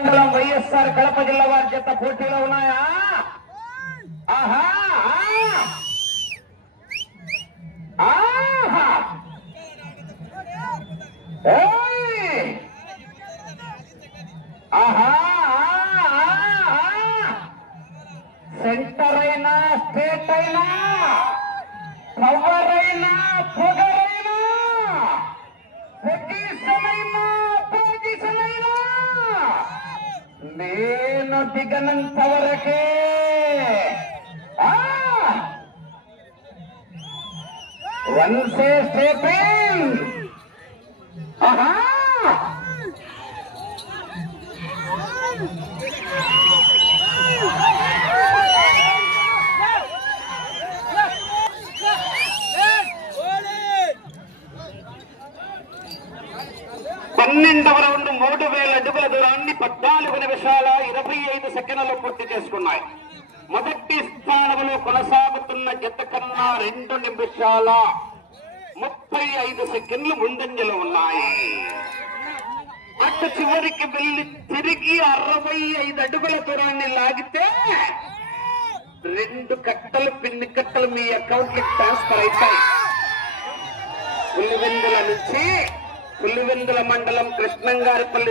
మండలం వైఎస్ఆర్ కడప జిల్లా వారి జత పోటీలో ఉన్నాయా? ఆహా ఆహా ఆహా సెంటర్ అయినా స్టేట్ అయినా పవర్ అయినా పొగరైనా పొజిషన్ అయినా నేను దిగనంత వరకే వన్సే స్టేపింగ్. ఆహా 12వ రౌండ్ 3000 అడుగుల దూరాన్ని 14 నిమిషాల 25 సెకండ్లలో పూర్తి చేసుకున్నాయి. మొదటి స్థానంలో కొనసాగుతున్న జత కన్నా 2 నిమిషాల 35 సెకండ్లు ముందంజలో ఉన్నాయి. అటు చివరికి వెళ్ళి తిరిగి 65 అడుగుల దూరాన్ని లాగితే 2 కట్టలు పిన్ని కట్టలు మీ అకౌంట్ కి ట్రాన్స్ఫర్ అవుతాయి. పులివెందుల నుంచి పులివెందుల మండలం కృష్ణంగారిపల్లి